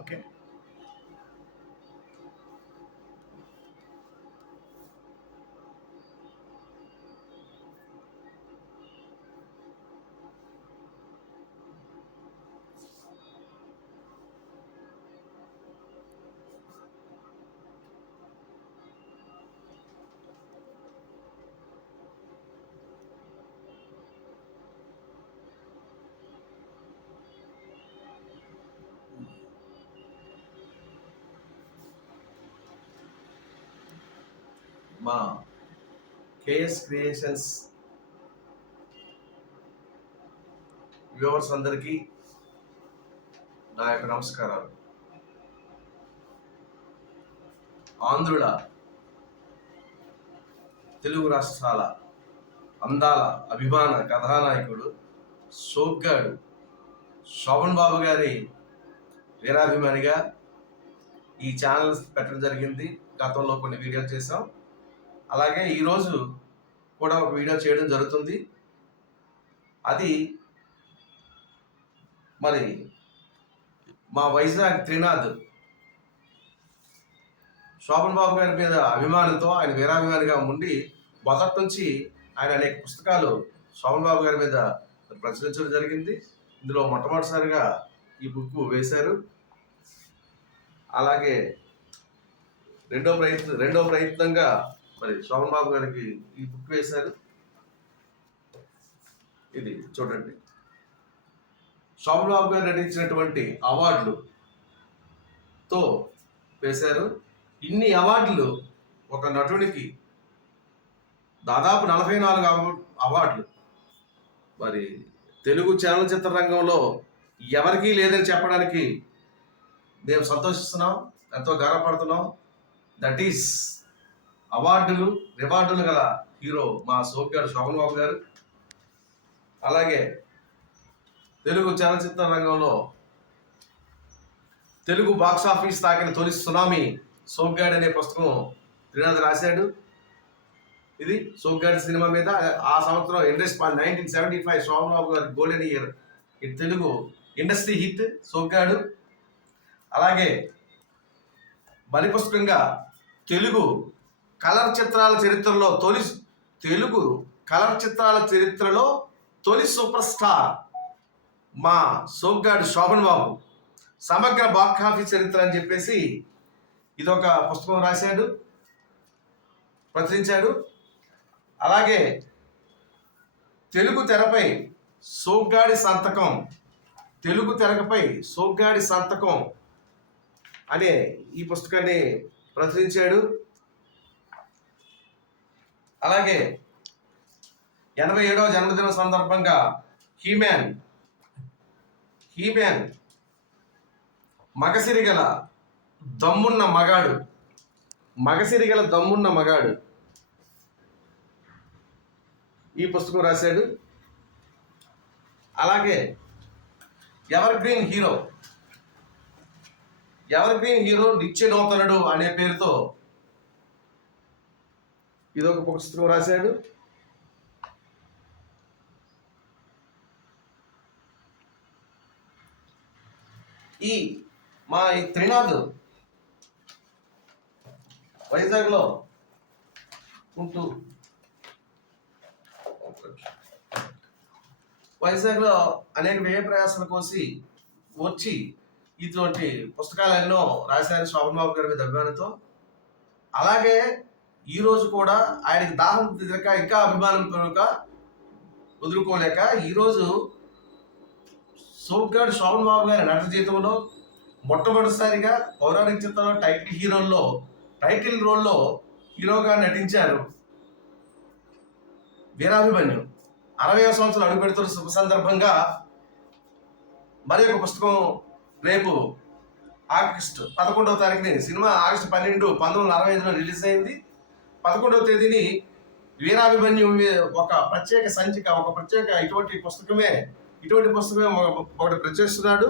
Okay. మా KS creations viewers అందరికీ నా యొక్క నమస్కారాలు. ఆంధ్రుల తెలుగు రాష్ట్రాల అందాల అభిమాన కథానాయకుడు సోగ్గాడు శోభన్ బాబు గారి వీరాభిమానిగా ఈ ఛానల్ పెట్టడం జరిగింది. గతంలో కొన్ని వీడియోలు చేసాం. అలాగే ఈరోజు కూడా ఒక వీడియో చేయడం జరుగుతుంది. అది మరి మా వైజాగ్ త్రినాథ్ శోభన్ బాబు గారి మీద అభిమానంతో, ఆయన వీరాభిమానిగా ఉండి మొదటి నుంచి ఆయన అనేక పుస్తకాలు శోభన్ బాబు గారి మీద ప్రచురించడం జరిగింది. ఇందులో మొట్టమొదటిసారిగా ఈ బుక్ వేశారు. అలాగే రెండో ప్రయత్నంగా మరి శోభన్ బాబు గారికి ఈ బుక్ వేశారు. ఇది చూడండి, శోభన్ బాబు గారు నటించినటువంటి అవార్డులతో వేశారు. ఇన్ని అవార్డులు ఒక నటునికి, దాదాపు 44 అవార్డులు. మరి తెలుగు చలనచిత్ర రంగంలో ఎవరికీ లేదని చెప్పడానికి మేము సంతోషిస్తున్నాం, ఎంతో గర్వపడుతున్నాం. దట్ ఈస్ అవార్డులు రివార్డులు గల హీరో మా సోగ్గాడు శోభన్ బాబు గారు. అలాగే తెలుగు చలనచిత్ర రంగంలో తెలుగు బాక్స్ ఆఫీస్ తాకిన తొలి సునామీ సోగ్గాడు అనే పుస్తకం త్రినాథ్ రాశాడు. ఇది సోగ్గాడు సినిమా మీద ఆ సంవత్సరం ఇండస్ట్రీ 1975 శోభన్ బాబు గారి గోల్డెన్ ఇయర్. ఇది తెలుగు ఇండస్ట్రీ హిట్ సోగ్గాడు. అలాగే బలి పుస్తకంగా తెలుగు కలర్ చిత్రాల చరిత్రలో తొలి సూపర్ స్టార్ మా సోగ్గాడు శోభన్ బాబు, సమగ్ర బాక్స్ ఆఫీస్ చరిత్ర అని చెప్పేసి ఇదొక పుస్తకం రాశాడు, ప్రచురించాడు. అలాగే తెలుగు తెరపై సోగ్గాడి సంతకం అనే ఈ పుస్తకాన్ని ప్రచురించాడు. అలాగే 87వ జన్మదినం సందర్భంగా హీమ్యాన్ మగసిరిగల దమ్మున్న మగాడు ఈ పుస్తకం రాశాడు. అలాగే ఎవర్ గ్రీన్ హీరో నిత్య నూతనుడు అనే పేరుతో ఇదొక పుస్తకం రాశాడు. మా త్రినాథ్ వైజాగ్లో ఉంటూ అనేక వ్యయ ప్రయాసాల కోసి వచ్చి ఇటువంటి పుస్తకాలెన్నో రాశారు శోభన్ బాబు గారి మీద అభిమానంతో. అలాగే ఈరోజు కూడా ఆయనకి దాహం తీరక, ఇంకా అభిమానం పెరగక, వదులుకోలేక ఈరోజు సోగ్గాడు శోభన్ బాబు గారి నట జీవితంలో మొట్టమొదటిసారిగా పౌరాణిక చిత్రంలో టైటిల్ రోల్లో హీరోగా నటించారు వీరాభిమన్యు. 60వ సంవత్సరం అడుగు పెడుతున్న శుభ సందర్భంగా మరి ఒక పుస్తకం రేపు ఆగస్టు 11వ తారీఖుని సినిమా ఆగస్టు 12, 1965లో రిలీజ్ అయింది. 11వ తేదీని వీరాభిమన్యు ఒక ప్రత్యేక సంచిక, ఒక ప్రత్యేక ఇటువంటి పుస్తకమే ఒకటి ప్రచురిస్తున్నాడు.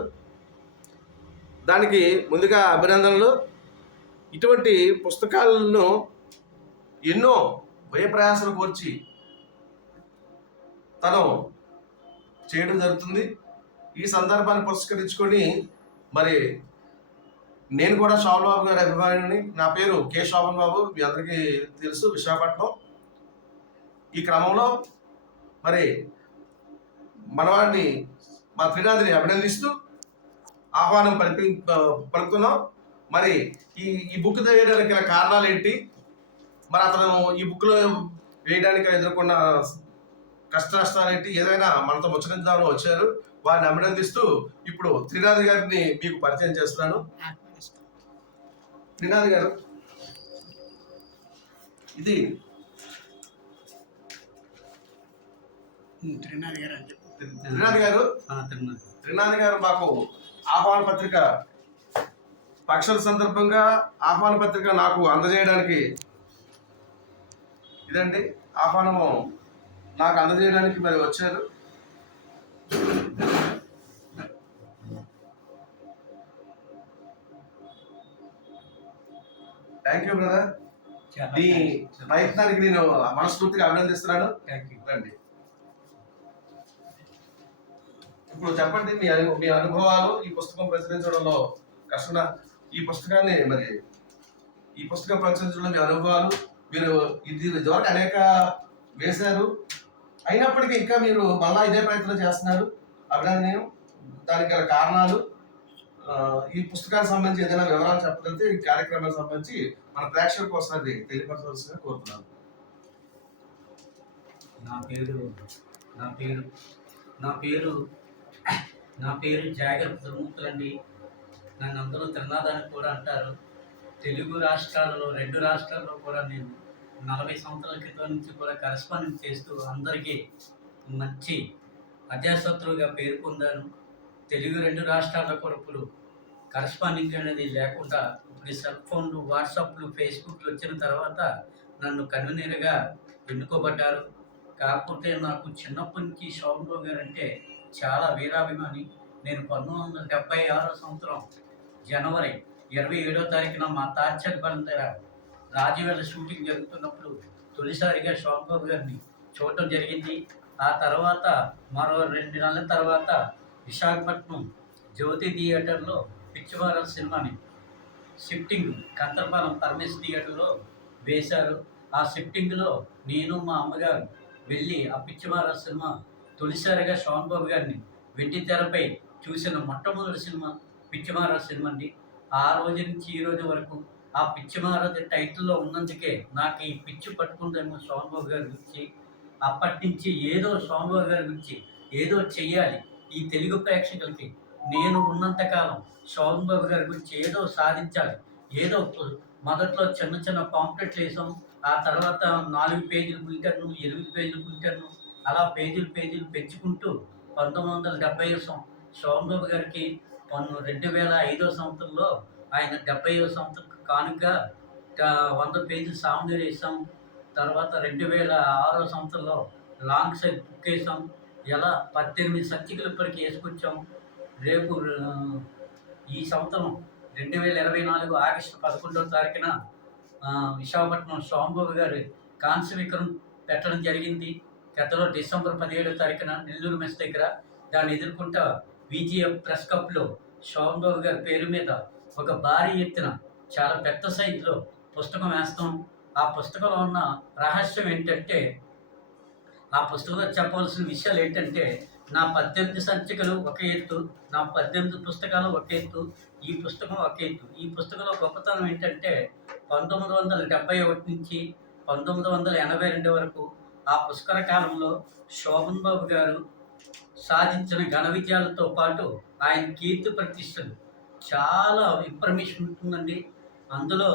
దానికి ముందుగా అభినందనలు. ఇటువంటి పుస్తకాలను ఎన్నో వ్యయప్రయాసాలు కోర్చి తను చేయడం జరుగుతుంది. ఈ సందర్భాన్ని పురస్కరించుకొని మరి నేను కూడా శోభన్ బాబు గారి అభిమానిని. నా పేరు కె శోభన్ బాబు, మీ అందరికీ తెలుసు, విశాఖపట్నం. ఈ క్రమంలో మరి మనవాడిని, మా త్రినాథ్ని అభినందిస్తూ ఆహ్వానం పలుకుతున్నాం. మరి ఈ బుక్ వేయడానికి గల కారణాలు ఏంటి, మరి అతను ఈ బుక్లో వేయడానికి ఎదుర్కొన్న కష్ట నష్టాలు ఏంటి, ఏదైనా మనతో ముచ్చటిద్దామని వచ్చారు. వారిని అభినందిస్తూ ఇప్పుడు త్రినాథ్ గారిని మీకు పరిచయం చేస్తున్నాను. త్రినాథ్ గారు, ఇది త్రినాథ్ గారు మాకు ఆహ్వాన పత్రిక పక్షుల సందర్భంగా ఆహ్వాన పత్రిక నాకు అందజేయడానికి, ఇదండి ఆహ్వానము నాకు అందజేయడానికి మరి వచ్చారు. Thank you brother. ఈ ప్రయత్నానికి నేను మనస్ఫూర్తిగా అభినందిస్తున్నాను. రండి, ఇప్పుడు చెప్పండి మీ అనుభవాలు ఈ పుస్తకం ప్రచురించడంలో ఈ పుస్తకం ప్రచురించడంలో మీ అనుభవాలు. మీరు ఇదివరకు అనేక వేశారు, అయినప్పటికీ ఇంకా మీరు మళ్ళా ఇదే ప్రయత్నం చేస్తున్నారు, అభినందనీయం. దానికి గల కారణాలు, ఈ పుస్తకానికి సంబంధించి ఏదైనా వివరాలు చెప్పగలిగితే ఈ కార్యక్రమానికి సంబంధించి మన ప్రేక్షకులకు ఒకసారి తెలియపరచవలసిందిగా కోరుతున్నాను. నా పేరు జాగర్ దుర్ముఖులండి. నన్ను అందరూ త్రినాథ్ అని కూడా అంటారు. తెలుగు రాష్ట్రాలలో 2 రాష్ట్రాల్లో కూడా నేను 40 సంవత్సరాల క్రితం నుంచి కూడా కరెస్పాండెంట్ చేస్తూ అందరికీ మంచి అజాశత్రువుగా పేరు పొందాను. తెలుగు 2 రాష్ట్రాల్లో కూడా ఇప్పుడు కరెస్పాండింగ్ అనేది లేకుండా ఇప్పుడు సెల్ ఫోన్లు, వాట్సాప్లు, ఫేస్బుక్లు వచ్చిన తర్వాత నన్ను కన్వీనర్గా ఎన్నుకోబడ్డారు. కాకపోతే నాకు చిన్నప్పటి నుంచి శోభన్ బాబు గారు అంటే చాలా వీరాభిమాని. నేను 1976 సంవత్సరం జనవరి 27వ తారీఖున మా తార్చల్పల్లి దగ్గర రాజవేళ షూటింగ్ జరుగుతున్నప్పుడు తొలిసారిగా శోభన్ బాబు గారిని చూడటం జరిగింది. ఆ తర్వాత మరో 2 నెలల తర్వాత విశాఖపట్నం జ్యోతి థియేటర్లో పిచ్చివారల సినిమాని షిఫ్టింగ్ కంతర్పాలెం పరమేశ్ థియేటర్లో వేశారు. ఆ షిఫ్టింగ్లో నేను మా అమ్మగారు వెళ్ళి ఆ పిచ్చివారల సినిమా తొలిసారిగా శోభన్ బాబు గారిని వెండి తెరపై చూసిన మొట్టమొదటి సినిమా పిచ్చివారల సినిమా అండి. ఆ రోజు నుంచి ఈ రోజు వరకు ఆ పిచ్చివారల టైటిల్లో ఉన్నందుకే నాకు ఈ పిచ్చి పట్టుకుందేమో శోభన్ బాబు గారి గురించి. అప్పటి నుంచి ఏదో శోభన్ బాబు గారి గురించి ఏదో చెయ్యాలి, ఈ తెలుగు ప్రేక్షకులకి నేను ఉన్నంతకాలం శోభన్ బాబు గారి గురించి ఏదో సాధించాలి. ఏదో మొదట్లో చిన్న చిన్న పాంప్లెట్లు వేసాం, ఆ తర్వాత 4 పేజీల బులెటిన్, 8 పేజీల బులెటిన్, అలా పేజీలు పెంచుకుంటూ 1970 శోభన్ బాబు గారికి 2005 సంవత్సరంలో ఆయన 70వ సంవత్సరం కానుక 100 పేజీలు సాంగ్నర్ వేసాం. తర్వాత 2006 సంవత్సరంలో లాంగ్ సైడ్ బుక్ వేసాం. ఎలా 18 సంచికలు ఇప్పటికి వేసుకొచ్చాం. రేపు ఈ సంవత్సరం 2024 ఆగస్టు 11వ తారీఖున విశాఖపట్నం శోభన్ బాబు గారి కాంస్య విగ్రహం పెట్టడం జరిగింది. గతంలో డిసెంబర్ 17వ తారీఖున నెల్లూరు మెస్ దగ్గర దాన్ని ఎదుర్కొంటా విజిఎఫ్ ప్రెస్ క్లబ్లో శోభన్ బాబు గారి పేరు మీద ఒక భారీ ఎత్తున చాలా పెద్ద సైజులో పుస్తకం వేస్తాం. ఆ పుస్తకంలో ఉన్న రహస్యం ఏంటంటే, ఆ పుస్తకంలో చెప్పవలసిన విషయాలు ఏంటంటే, నా 18 సంచికలు ఒక ఎత్తు, నా 18 పుస్తకాలు ఒక ఎత్తు, ఈ పుస్తకం ఒక ఎత్తు. ఈ పుస్తకంలో గొప్పతనం ఏంటంటే 1971 నుంచి 1982 వరకు ఆ పుష్కర కాలంలో శోభన్ బాబు గారు సాధించిన ఘన విజయాలతో పాటు ఆయన కీర్తి ప్రతిష్టలు చాలా ఇన్ఫర్మేషన్ ఉంటుందండి. అందులో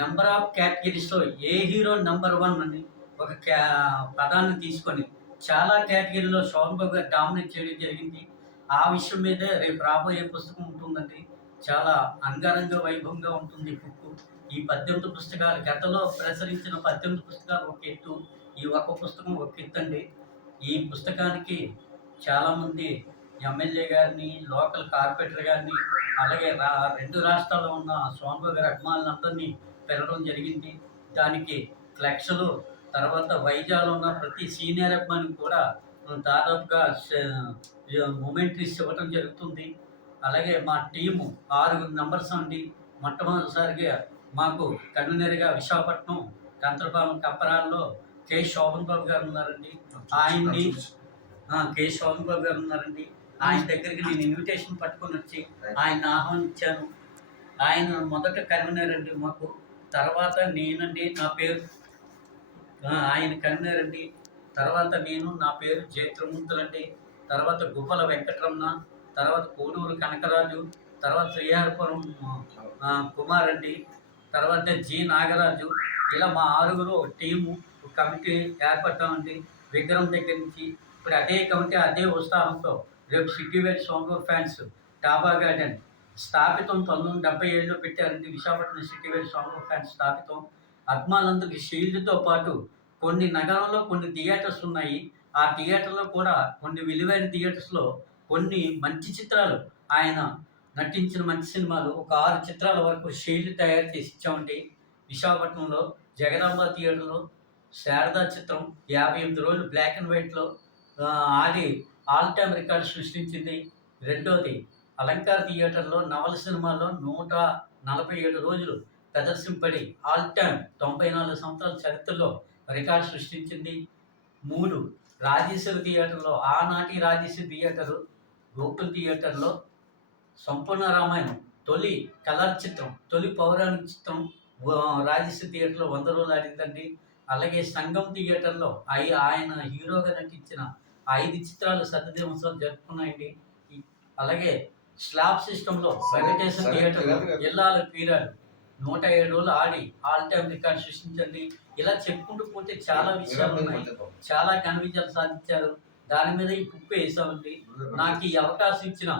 నెంబర్ ఆఫ్ కేటగిరీస్లో ఏ హీరో నెంబర్ 1 అని ఒక పదాన్ని తీసుకొని చాలా కేటగిరీలో శోభన్ బాబు గారు డామినేట్ చేయడం జరిగింది. ఆ విషయం మీదే రేపు రాబోయే పుస్తకం ఉంటుందండి. చాలా అంగరంగ వైభవంగా ఉంటుంది ఈ బుక్కు. ఈ 18 పుస్తకాలు గతంలో ప్రచురించిన 18 పుస్తకాలు ఒక ఎత్తు. ఈ ఒక్క పుస్తకం ఒక ఎత్తండి. ఈ పుస్తకానికి చాలామంది ఎమ్మెల్యే గారిని, లోకల్ కార్పొరేటర్ గారిని, అలాగే 2 రాష్ట్రాల్లో ఉన్న స్వామిబాబు గారి అభిమానులందరినీ పిలవడం జరిగింది. దానికి ఫ్లెక్స్‌లు, తర్వాత వైజాగ్‌లో ఉన్న ప్రతి సీనియర్ అభిమానికి కూడా దాదాపుగా మొమెంటరీస్ ఇవ్వటం జరుగుతుంది. అలాగే మా టీము 6 మెంబర్స్ అండి. మొట్టమొదటిసారిగా మాకు కన్వీనర్‌గా విశాఖపట్నం కంతరపాలెం కప్పరాల్లో కె. శోభన్ బాబు గారు ఉన్నారండి. ఆయన్ని కె. శోభన్ బాబు గారు ఉన్నారండి. ఆయన దగ్గరికి నేను ఇన్విటేషన్ పట్టుకొనొచ్చి ఆయన్ని ఆహ్వానించాను. ఆయన మొదట కన్వీనర్ అండి మాకు. తర్వాత నేనండి, నా పేరు ఆయన కన్వీనర్ అండి. తర్వాత నేను, నా పేరు జె. త్రిమూర్తులండి. తర్వాత గుబ్బల వెంకటరమణ, తర్వాత కోడూరు కనకరాజు, తర్వాత శ్రీహరిపురం కుమార్ అండి, తర్వాత జి. నాగరాజు. ఇలా మా 6గురు ఒక టీము, ఒక కమిటీ ఏర్పడ్డామండి. విగ్రహం దగ్గర నుంచి ఇప్పుడు అదే కమిటీ అదే ఉత్సాహంతో రేపు సిటీవేర్ స్వామివారి ఫ్యాన్స్ డాబా గార్డెన్ స్థాపితం 1977లో పెట్టారండి. విశాఖపట్నం సిటీవేర్ స్వామివారి ఫ్యాన్స్ స్థాపితం. అభిమానులందరికీ షీల్డ్‌తో పాటు కొన్ని నగరంలో కొన్ని థియేటర్స్ ఉన్నాయి. ఆ థియేటర్‌లో కూడా కొన్ని విలువైన థియేటర్స్‌లో కొన్ని మంచి చిత్రాలు, ఆయన నటించిన మంచి సినిమాలు ఒక 6 చిత్రాల వరకు షీల్డ్ తయారు చేసి ఇచ్చామండి. విశాఖపట్నంలో జగదాంబ థియేటర్‌లో శారదా చిత్రం 58 రోజులు బ్లాక్ అండ్ వైట్‌లో ఆడి ఆల్ టైమ్ రికార్డ్ సృష్టించింది. రెండోది అలంకార్ థియేటర్‌లో నవల సినిమాలో 147 రోజులు ప్రదర్శింపబడి ఆల్ టైమ్ 94 సంవత్సరాల చరిత్రలో రికార్డ్ సృష్టించింది. 3 రాజేశ్వరి థియేటర్‌లో ఆనాటి రాజేశ్వరి థియేటరు, గోకుల్ థియేటర్‌లో సంపూర్ణ రామాయణం తొలి కలర్ చిత్రం, తొలి పౌరాణిక చిత్రం రాజేశ్వరి థియేటర్‌లో 100 రోజులు ఆడిందండి. అలాగే సంగం థియేటర్‌లో ఆయన హీరోగా నటించిన 5 చిత్రాలు సత్యదేవోత్సవం జరుపుకున్నాయండి. అలాగే స్లాబ్ సిస్టంలో వెంకటేశ్వర థియేటర్ ఇల్లాల పీరాలు 107 రోజులు ఆడి ఆల్ టైమ్ రికార్డ్ సృష్టించండి. ఇలా చెప్పుకుంటూ పోతే చాలా విషయాలు ఉన్నాయి. చాలా ఘన విజయాలు సాధించారు. దాని మీద ఈ బుక్ వేసామండి. నాకు ఈ అవకాశం ఇచ్చిన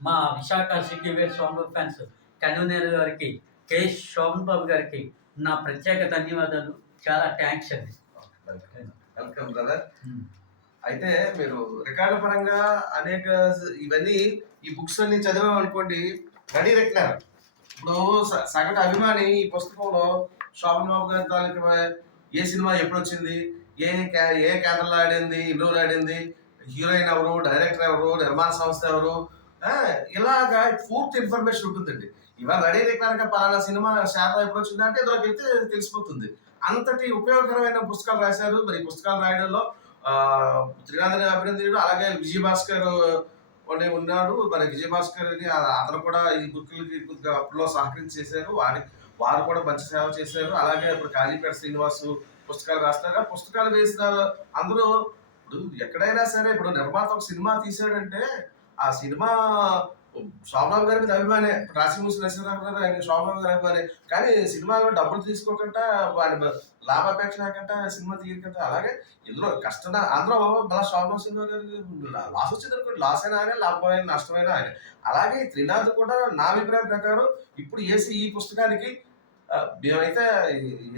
మా విశాఖ సిటీవేర్ స్వామివారి ఫ్యాన్స్ కన్వీనర్ గారికి, కె. శోభన్ బాబు గారికి నా ప్రత్యేక ధన్యవాదాలు. చాలా థ్యాంక్స్ అండి. Welcome brother. అయితే మీరు రికార్డు పరంగా అనేక ఇవన్నీ ఈ బుక్స్ అన్ని చదివాం అనుకోండి, రెడీ రెక్టినారు. ఇప్పుడు సగటు అభిమాని ఈ పుస్తకంలో శోభన్ బాబు గారి తాలూకా ఏ సినిమా ఎప్పుడు వచ్చింది, ఏ కేంద్రంలో ఆడింది, ఎన్ని రోజులు ఆడింది, హీరోయిన్ ఎవరు, డైరెక్టర్ ఎవరు, నిర్మాణ సంస్థ ఎవరు, ఇలాగా పూర్తి ఇన్ఫర్మేషన్ ఉంటుందండి. ఇవాళ రెడీ రెక్టినారుగా పలానా సినిమా శారదా ఎప్పుడు వచ్చింది అంటే ఇందులోకి వెళ్తే తెలిసిపోతుంది. అంతటి ఉపయోగకరమైన పుస్తకాలు రాశారు. మరి ఈ పుస్తకాలు రాయడంలో త్రినాథని అభినందనీయుడు. అలాగే విజయభాస్కర్ ఉన్నాడు. మరి విజయభాస్కర్ అని అతను కూడా ఈ బుక్లకి కొద్దిగా అప్పుల్లో సహకరించి చేశారు. వారు కూడా మంచి సేవ చేశారు. అలాగే ఇప్పుడు కాజీపేట శ్రీనివాసు పుస్తకాలు రాస్తున్నారు. పుస్తకాలు వేసిన అందరూ ఇప్పుడు ఎక్కడైనా సరే ఇప్పుడు నిర్మాత ఒక సినిమా తీశాడంటే ఆ సినిమా శోభన్ గారి మీద అభిమానే. రాశిమూసి నరసింహరావు గారు ఆయన శోభన్ గారి అభిమానే. కానీ సినిమాలో డబ్బులు తీసుకోకుండా వాడి లాభాపేక్ష లేకుండా సినిమా తీయకంటే అలాగే ఇందులో కష్టం అందరూ మళ్ళీ శోభన్ సినిమా గారికి లాస్ వచ్చింది అనుకోండి, లాస్ అయినా ఆయన, లాభమైన నష్టమైనా ఆయన. అలాగే త్రినాథ్ కూడా నా అభిప్రాయం ప్రకారం ఇప్పుడు ఈ పుస్తకానికి మేమైతే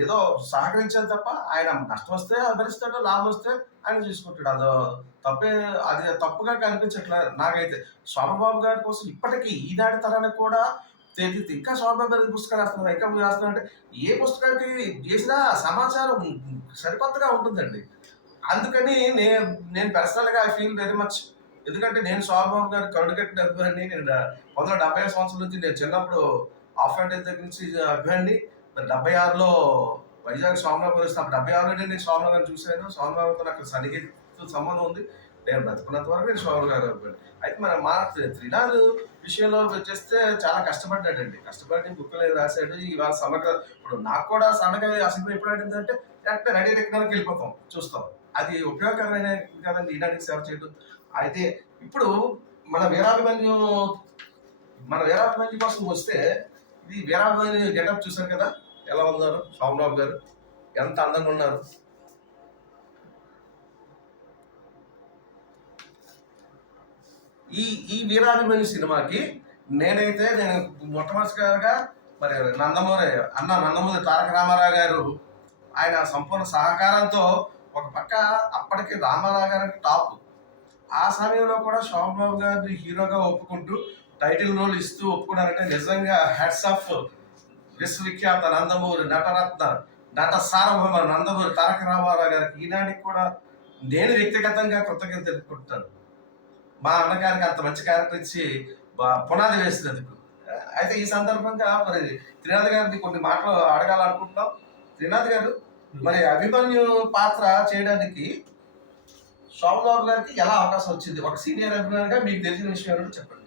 ఏదో సహకరించాలి తప్ప ఆయన నష్టం వస్తే భరిస్తాడు, లాభం వస్తే ఆయన చూసుకుంటాడు. అది తప్పుగా కనిపించట్లేదు నాకైతే. శోభన్ బాబు గారి కోసం ఇప్పటికీ ఈనాటి తరానికి కూడా తెలియదు. ఇంకా శోభన్ బాబు గారి పుస్తకాలు రాస్తున్నారు, ఇంకా రాస్తున్నారు అంటే ఏ పుస్తకానికి చేసినా సమాచారం సరికొత్తగా ఉంటుందండి. అందుకని నేను పర్సనల్గా ఐ ఫీల్ వెరీ మచ్. ఎందుకంటే నేను శోభన్ బాబు గారి కరుడుకట్టిన అభిమాని. నేను 1970 సంవత్సరం నుంచి నేను చిన్నప్పుడు ఆఫ్ అండ్ దగ్గర నుంచి అభిమాని. మరి 76లో వైజాగ్ సోమనాథ్ గారు వస్తే 76లోనే నేను సోమనాథ్ గారిని చూశాను. సోమనాథ్ గారితో నాకు సన్నిహిత సంబంధం ఉంది. నేను బ్రతుకున్నంత వరకు నేను సోమనాథ్ గారు అభిమాని. అయితే మా త్రినాథ్ విషయంలో వచ్చేస్తే చాలా కష్టపడ్డాడండి. కష్టపడి బుక్లు రాశాడు. ఇవాళ సమగ్ర ఇప్పుడు నాకు కూడా సన్నగా ఆ సినిమా ఎప్పుడు ఆడిందంటే కరెక్ట్ రెడీ రెక్కినానికి వెళ్ళిపోతాం, చూస్తాం. అది ఉపయోగకరమైన కదండి ఈనాటికి సేవ చేయడం. అయితే ఇప్పుడు మన వీరాభిమన్యు కోసం వస్తే ఇది వీరాభిమన్యు గెటప్ చూశారు కదా, ఎలా ఉన్నారు శోభన్ గారు, ఎంత అందంగా ఉన్నారు. ఈ వీరాభిమన్యు సినిమాకి నేను మొట్టమొదటిగా మరి నందమూరి తారక రామారావు గారు ఆయన సంపూర్ణ సహకారంతో ఒక పక్క అప్పటికి రామారావు గారు టాప్. ఆ సమయంలో కూడా శోభన్ బాబు గారిని హీరోగా ఒప్పుకుంటూ టైటిల్ రోల్ ఇస్తూ ఒప్పుకున్నారంటే నిజంగా హ్యాట్స్ ఆఫ్ విశ్వవిఖ్యాత నందమూరి నటరత్న నట సార్వభౌమ నందమూరి తారక రామారావు గారికి ఈనాటికి కూడా నేను వ్యక్తిగతంగా కృతజ్ఞత తెలుపుకుంటాను. మా అన్నగారికి అంత మంచి క్యారెక్టర్ ఇచ్చి పునాది వేసినందుకు. అయితే ఈ సందర్భంగా మరి త్రినాథ్ గారిని కొన్ని మాటలు అడగాలనుకుంటున్నాం. త్రినాథ్ గారు, మరి అభిమన్యు పాత్ర చేయడానికి శోభన్ బాబు గారికి ఎలా అవకాశం వచ్చింది? ఒక సీనియర్ అభిమానిగా మీకు తెలిసిన విషయం చెప్పండి.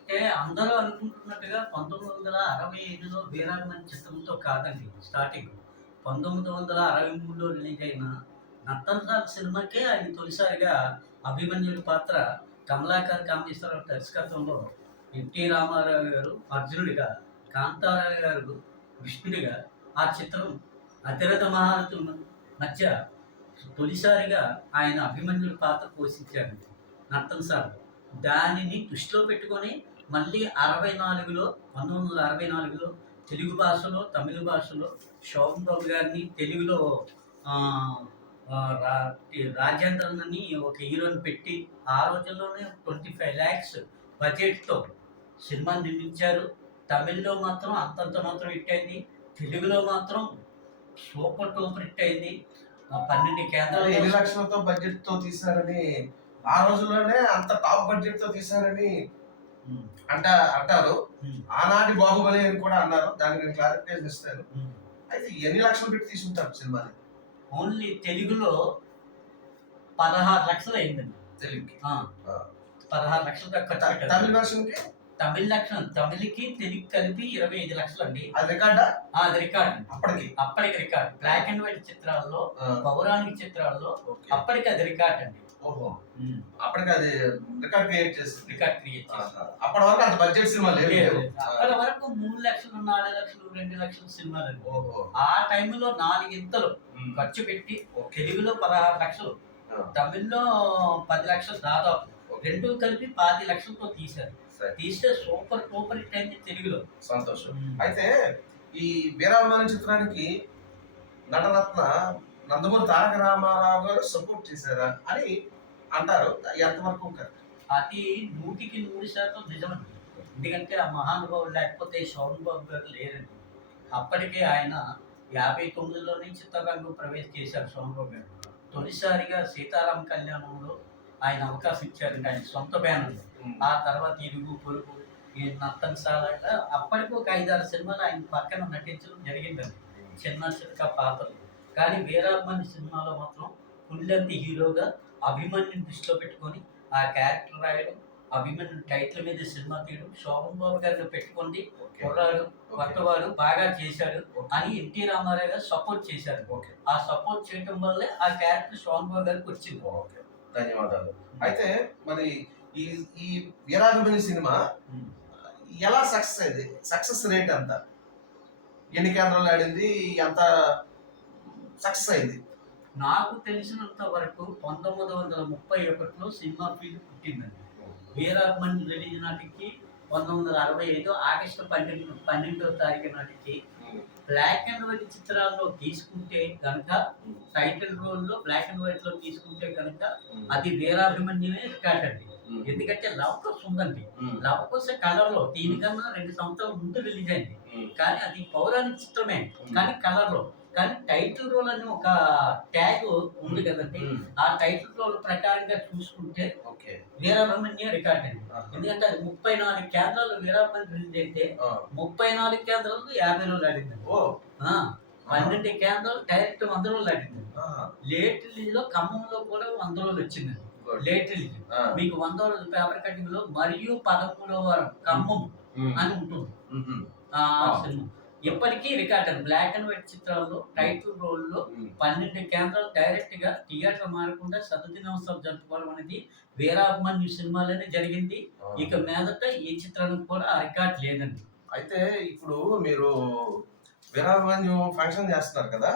అంటే అందరూ అనుకుంటున్నట్టుగా 1965లో వీరాభిమన్యు చిత్రంతో కాదండి స్టార్టింగ్. 1963లో రిలీజ్ అయిన నర్తనశాల సినిమాకే ఆయన తొలిసారిగా అభిమన్యుడి పాత్ర కమలాకర్ కామేశ్వరరావు దర్శకత్వంలో ఎన్టీ రామారావు గారు అర్జునుడిగా, కాంతారావు గారు విష్ణుడిగా ఆ చిత్రం అతిరథ మహారథుల మధ్య తొలిసారిగా ఆయన అభిమన్యుడి పాత్ర పోషించారు నర్తనశాల. దానిని దృష్టిలో పెట్టుకొని మళ్ళీ 1964లో తెలుగు భాషలో, తమిళ భాషలో శోభన్ బాబు గారిని తెలుగులో రాజేంద్రన్ అని ఒక హీరోని పెట్టి ఆ రోజుల్లోనే 25 lakhs బడ్జెట్తో సినిమా నిర్మించారు. తమిళ్లో మాత్రం అంతంత మాత్రం హిట్ అయింది, తెలుగులో మాత్రం సూపర్ టూపర్ హిట్ అయింది. 12 కేంద్రాలు. ఎన్ని లక్షలతో బడ్జెట్ తో తీశారని, ఆ రోజుల్లోనే అంత టాప్ బడ్జెట్ తో తీశారని అంటారు. ఆనాటి బాహుబలి అని కూడా అన్నారు. దానికి నేను క్లారిఫికేషన్ ఇస్తాను. అయితే ఎన్ని లక్షలు పెట్టి తీసుకుంటారు సినిమాని? ఓన్లీ తెలుగులో 16 లక్షలు అయిందండి. తెలుగుకి 16 లక్షలు తమిళ వెర్షన్ కి తమిళకి తెలుగు కలిపి 25 లక్షలు అండి. అది రికార్డా? అది రికార్డ్. అప్పటికి రికార్డ్. బ్లాక్ అండ్ వైట్ చిత్రాల్లో, పౌరాణిక చిత్రాల్లో అప్పటికి అది రికార్డ్ అండి. ఓహో, అప్పటికి అది రికార్డ్ క్రియేట్ చేస్తుంది. అప్పటి వరకు అంత బడ్జెట్ సినిమా లేదు. అప్పటి వరకు 3 లక్షలు, 4 లక్షలు, 2 లక్షల సినిమాలు. ఆ టైంలో 4 ఇంతలు ఖర్చు పెట్టి తెలుగులో 16 లక్షలు, తమిళ్లో 10 లక్షలు, దాదాపు రెండు కలిపి 10 లక్షలతో తీశారు. తీస్తే సూపర్ టూపర్ హిట్ అయింది తెలుగులో. సంతోషం. అయితే ఈ వీరాభిమన్యు చిత్రానికి నటరత్న నందమూరి తారక రామారావు గారు సపోర్ట్ చేశారా అని అంటారు. ఎంతవరకు అది 100% నిజమండి. ఎందుకంటే ఆ మహానుభావుడు లేకపోతే శోభన్ బాబు గారు లేరండి. అప్పటికే ఆయన 59లోనే చిత్రరంగం ప్రవేశం చేశారు శోభన్ బాబు గారు. తొలిసారిగా సీతారామ కళ్యాణంలో ఆయన అవకాశం ఇచ్చారండి, ఆయన సొంత బ్యానర్లో. ఆ తర్వాత ఇరుగు పొరుగు, ఈ నర్తనశాల, అప్పటికి ఒక 5-6 సినిమాలు ఆయన పక్కన నటించడం జరిగిందండి, చిన్న చిన్న పాత్రలు. కానీ వీరాభిమన్యు సినిమాలో మాత్రం ఫుల్లెంత్ హీరోగా అభిమన్యుని దృష్టిలో పెట్టుకొని ఆ క్యారెక్టర్ రాయడం, అభిమన్యు టైటిల్ మీద సినిమా తీయడం, శోభన్ బాబు గారిని పెట్టుకుంది కుర్రాడు కొత్తవాడు బాగా చేశాడు అని ఎన్టీ రామారావు గారు సపోర్ట్ చేశారు. ఆ సపోర్ట్ చేయడం వల్లే ఆ క్యారెక్టర్ శోభన్ బాబు గారికి వచ్చింది. ధన్యవాదాలు. అయితే మరి ఈ వీరాభిమన్యు సినిమా ఎలా సక్సెస్ అయింది? సక్సెస్ రేట్ ఎంత? ఎన్ని కేంద్రాలు ఆడింది? ఎంత సక్సెస్ అయింది? నాకు తెలిసినంత వరకు 1931లో సినిమా ఫీల్డ్ పుట్టిందండి. వీరాభిమన్యు రిలీజ్ నాటికి 1965 ఆగస్టు 12వ తారీఖు నాటికి బ్లాక్ అండ్ వైట్ చిత్రాల్లో తీసుకుంటే కనుక, టైటిల్ రోల్లో బ్లాక్ అండ్ వైట్ లో తీసుకుంటే కనుక అది వీరాభిమన్యుమే రికార్డ్ అండి. ఎందుకంటే లవకుశ ఉందండి, లవకుశ కలర్ లో దీనికన్నా 2 సంవత్సరాల ముందు రిలీజ్ అయింది. కానీ అది పౌరాణిక చిత్రమే, కానీ కలర్ లో. కానీ టైటిల్ రోల్ అని ఒక ట్యాగ్ ఉంది కదండి, ఆ టైటిల్ రోల్ ప్రకారంగా చూసుకుంటే వీరాభిమన్యు రికార్డ్ అండి. ఎందుకంటే అది 34 కేంద్రాలు వీరాభిమన్యు రిలీజ్ అయితే 34 కేంద్రాలు 50 రోజులు ఆడిందండి. 12 కేంద్రాలు డైరెక్ట్ 100 రోజులు ఆడిందండి. లేట్ రిలీజ్ లో ఖమ్మంలో కూడా 100 రోజులు వచ్చిందండి. లేట్ రిలీజ్ మీకు 100 రోజులు పేపర్ కటింగ్ లో మరియు 13వ వారం ఖమ్మం అని ఉంటుంది ఆ సినిమా. ఎప్పటికీ రికార్డ్ అండి. బ్లాక్ అండ్ వైట్ చిత్రాల్లో టైటిల్ రోల్లో 12 కేంద్రాలు డైరెక్ట్ గా థియేటర్ మారకుండా శతదినోత్సవం జరుపుకోవడం అనేది వీరాభిమన్యు సినిమాలోనే జరిగింది. ఇక మీదట ఈ చిత్రానికి కూడా ఆ రికార్డ్ లేదండి. అయితే ఇప్పుడు మీరు వీరాభిమన్యు ఫంక్షన్ చేస్తున్నారు కదా,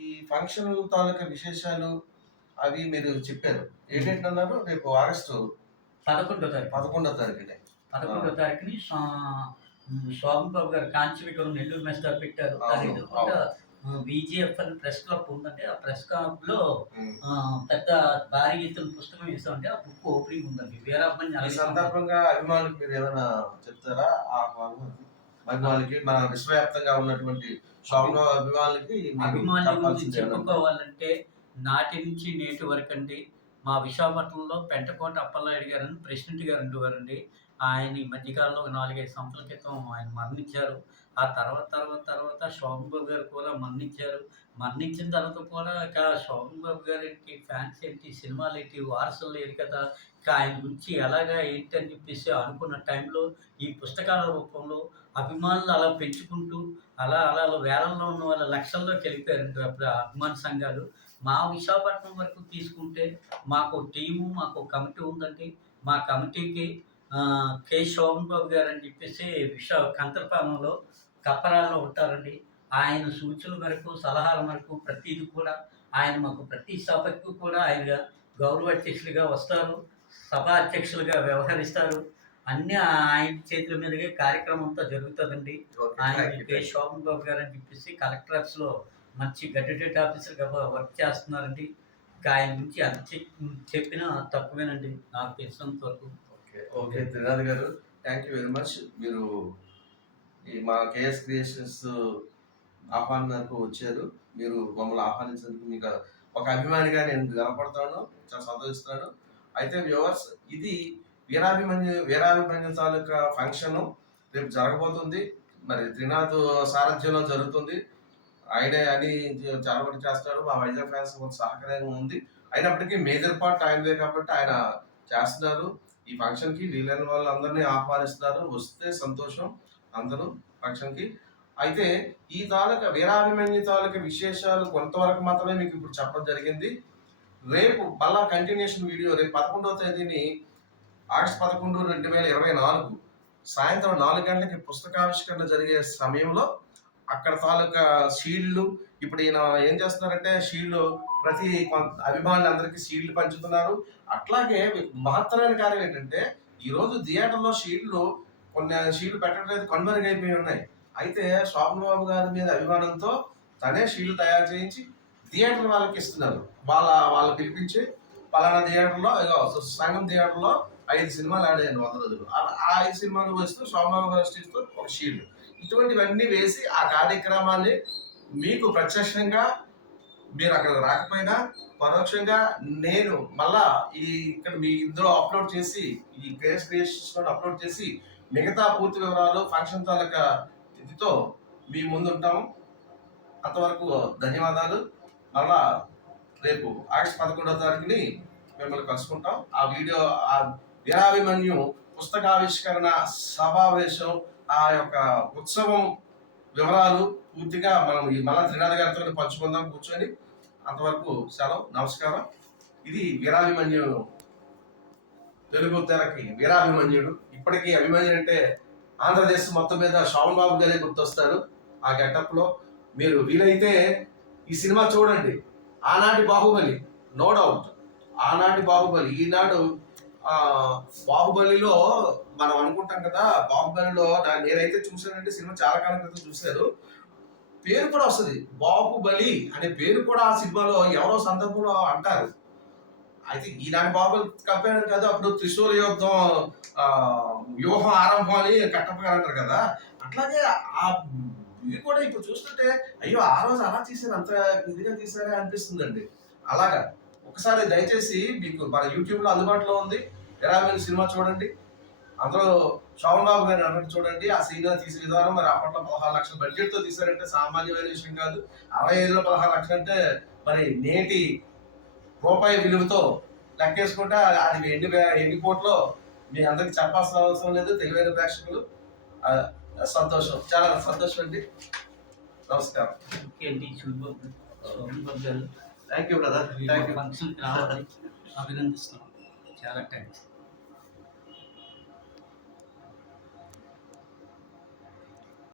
ఈ ఫంక్షన్ తాలూకా విశేషాలు అవి మీరు చెప్పారు. ఏంటంటే అన్నారు రేపు ఆగస్టు 11వ తారీఖు. 11వ తారీఖుని శోభన్ బాబు గారు కాంచి విగ్రహం నెల్లూరు మెస్ దగ్గర పెట్టారు. అది అవును, ఎదురుకుంటా అవును. విజిఎఫ్ అని ప్రెస్ క్లబ్ ఉందండి. ఆ ప్రెస్ క్లబ్‌లో ఉమ్. పెద్ద భారీ ఎత్తున పుస్తకం వేసామండి. ఆ బుక్ ఓపెనింగ్ ఉందండి. వీరాభిమన్యు ఈ అరవింద్ సందర్భంగా అభిమానులకు మీరు ఏమైనా చెప్తారా? ఆహ్వానం అభిమానులకి మన విశ్వవ్యాప్తంగా ఉన్నటువంటి షాపులో అభిమానులకి మీరు అభిమానుల గురించి చెప్పాల్సింది ఏమైనా ఉందా? చెప్పుకోవాలంటే నాటి నుంచి నేటి వరకండి మా విశాఖపట్నంలో పెంటకోట అప్పలనాయుడు గారని ప్రెసిడెంట్ గారు ఉండేవారండి. ఆయన ఈ మధ్యకాలంలో ఒక 4, 5 సంవత్సరాల క్రితం ఆయన మరణించారు. ఆ తర్వాత శోభన్ బాబు గారు కూడా మరణించారు. మరణించిన తర్వాత కూడా ఇక శోభన్ బాబు గారేంటి, ఫ్యాన్స్ ఏంటి, సినిమాలేంటి, వారసులు లేరు కదా! ఇక ఆయన గురించి ఎలాగా ఏంటి అని చెప్పేసి అనుకున్న టైంలో ఈ పుస్తకాల రూపంలో అభిమానులు అలా పెంచుకుంటూ అలా వేలల్లో ఉన్న వాళ్ళు లక్షల్లోకి వెళ్ళిపోయారండి అప్పుడు ఆ అభిమాన సంఘాలు. మా విశాఖపట్నం వరకు తీసుకుంటే మాకు టీము, మాకు కమిటీ ఉందండి. మా కమిటీకి కె. శోభన్ బాబు గారని చెప్పేసి కంతరపాలెంలో కప్పరాల్లో ఉంటారండి. ఆయన సూచనల మేరకు, సలహాల మేరకు ప్రతీది కూడా ఆయన మాకు ప్రతి సభకు కూడా ఆయన గౌరవ అధ్యక్షులుగా వస్తారు. సభా అధ్యక్షులుగా వ్యవహరిస్తారు. అన్నీ ఆయన చేతుల మీదుగే కార్యక్రమం అంతా జరుగుతుందండి. ఓకే, ఆయన thank you, K. Thank you. Sobhan Babu గారని చెప్పేసి కలెక్టర్ ఆఫీస్‌లో మంచి గెజెటెడ్ ఆఫీసర్‌గా వర్క్ చేస్తున్నారండి. ఇంకా ఆయన గురించి ఎంత చెప్పినా తక్కువేనండి నాకు తెలిసినంత వరకు. ఓకే, ఓకే త్రినాథ్ గారు, థ్యాంక్ యూ వెరీ మచ్. మీరు ఈ మా కేఎస్ క్రియేషన్స్ ఆహ్వానానికి వచ్చారు. మీరు మమ్మల్ని ఆహ్వానించినందుకు మీకు ఒక అభిమానిగా నేను గర్వపడతాను, చాలా సంతోషిస్తున్నాను. అయితే వ్యూవర్స్, ఇది వీరాభిమన్యు తాలూకా ఫంక్షన్ రేపు జరగబోతుంది. మరి త్రినాథ్ సారథ్యంలో జరుగుతుంది. ఆయనే అని చాలా వరకు చేస్తాడు. మా వైజాగ్ ఫ్యాన్స్ కొంత సహకారం ఉంది. అయినప్పటికీ మేజర్ పార్ట్ ఆయనదే కాబట్టి ఆయన చేస్తున్నారు. ఈ ఫంక్షన్కి వీలైన వాళ్ళందరినీ ఆహ్వానిస్తున్నారు. వస్తే సంతోషం అందరూ ఫంక్షన్కి. అయితే ఈ తాలూకా వీరాభిమన్యు తాలూకా విశేషాలు కొంతవరకు మాత్రమే మీకు ఇప్పుడు చెప్పడం జరిగింది. రేపు మళ్ళా కంటిన్యూషన్ వీడియో రేపు 11వ తేదీని ఆగస్టు 11, 2024 సాయంత్రం 4 గంటలకి పుస్తకావిష్కరణ జరిగే సమయంలో అక్కడ తాలూకా షీల్డ్లు ఇప్పుడు ఈయన ఏం చేస్తున్నారంటే షీల్డ్ ప్రతి అభిమానులందరికీ షీల్డ్ పంచుతున్నారు. అట్లాగే మహత్తరమైన కార్యం ఏంటంటే ఈరోజు థియేటర్లో షీల్డ్లు కొన్ని షీల్డ్ పెట్టడం కనుమరుగైపోయి ఉన్నాయి. అయితే శోభన్ బాబు గారి మీద అభిమానంతో తనే షీల్డ్ తయారు చేయించి థియేటర్ వాళ్ళకి ఇస్తున్నారు. వాళ్ళు పిలిపించి పలానా థియేటర్లో సంఘం థియేటర్లో 5 సినిమాలు ఆడాను 100 రోజులు. ఆ 5 సినిమాలు వేస్తూ శోభన్ బాబు గారి స్టేజ్తో ఒక షీల్డ్, ఇటువంటివన్నీ వేసి ఆ కార్యక్రమాన్ని మీకు ప్రత్యక్షంగా మీరు అక్కడ రాకపోయినా పరోక్షంగా నేను మళ్ళా ఇక్కడ మీ ఇందులో అప్లోడ్ చేసి ఈ కేఎస్ క్రియేషన్స్ అప్లోడ్ చేసి మిగతా పూర్తి వివరాలు ఫంక్షన్ తాలూకా ఇదితో మీ ముందు ఉంటాము. అంతవరకు ధన్యవాదాలు. మళ్ళా రేపు ఆగస్టు 11వ తారీఖుని మిమ్మల్ని కలుసుకుంటాం. ఆ వీడియో ఆ వీరాభిమన్యు పుస్తకావిష్కరణ సమావేశం ఆ యొక్క ఉత్సవం వివరాలు పూర్తిగా మనం ఈ మళ్ళా త్రినాథ్ గారితో పంచుకుందాం కూర్చొని. అంతవరకు సెలవు, నమస్కారం. ఇది వీరాభిమన్యు, తెలుగు తెరకి వీరాభిమన్యుడు. ఇప్పటికీ అభిమన్యుడు అంటే ఆంధ్రదేశం మొత్తం మీద శోభన్ బాబు గారే గుర్తొస్తారు. ఆ గెటప్ లో మీరు వీలైతే ఈ సినిమా చూడండి. ఆనాటి బాహుబలి, నో డౌట్ ఆనాటి బాహుబలి. ఈనాడు బాహుబలిలో మనం అనుకుంటాం కదా, బాహుబలిలో నేనైతే చూసానంటే సినిమా చాలా కాలం క్రితం చూశారు. పేరు కూడా వస్తుంది, బాహుబలి అనే పేరు కూడా ఆ సినిమాలో ఎవరో సందర్భంలో అంటారు. అయితే ఈనాటి బాహుబలి కంపేర్ కాదు, అప్పుడు త్రిశూల యుద్ధం వ్యూహం ఆరంభం అని కట్టప్ప గారు అంటారు కదా. అట్లాగే ఆ ఇది కూడా ఇప్పుడు చూస్తుంటే అయ్యో ఆ రోజు అలా తీసారు, అంత ఇదిగా తీసారే అనిపిస్తుందండి. అలాగా ఒకసారి దయచేసి మీకు మన యూట్యూబ్లో అందుబాటులో ఉంది, వీరాభిమన్యు సినిమా చూడండి. అందులో శోభన్ బాబు గారిని అన్నట్టు చూడండి. ఆ సినిమా తీసే విధానం మరి అప్పట్లో 16 లక్షల బడ్జెట్తో తీశారంటే సామాన్యమైన విషయం కాదు. 65లో 16 లక్షలు అంటే మరి నేటి రూపాయి విలువతో లెక్కేసుకుంటే అది ఎన్ని కోట్లో మీ అందరికి చెప్పాల్సిన అవసరం లేదు. తెలివైన ప్రేక్షకులు సంతోషం, చాలా సంతోషం అండి. నమస్కారం. Thank you brother, thank you. ఫంక్షన్కి రావాలి, అభినందిస్తున్నాం. చాలా థ్యాంక్స్.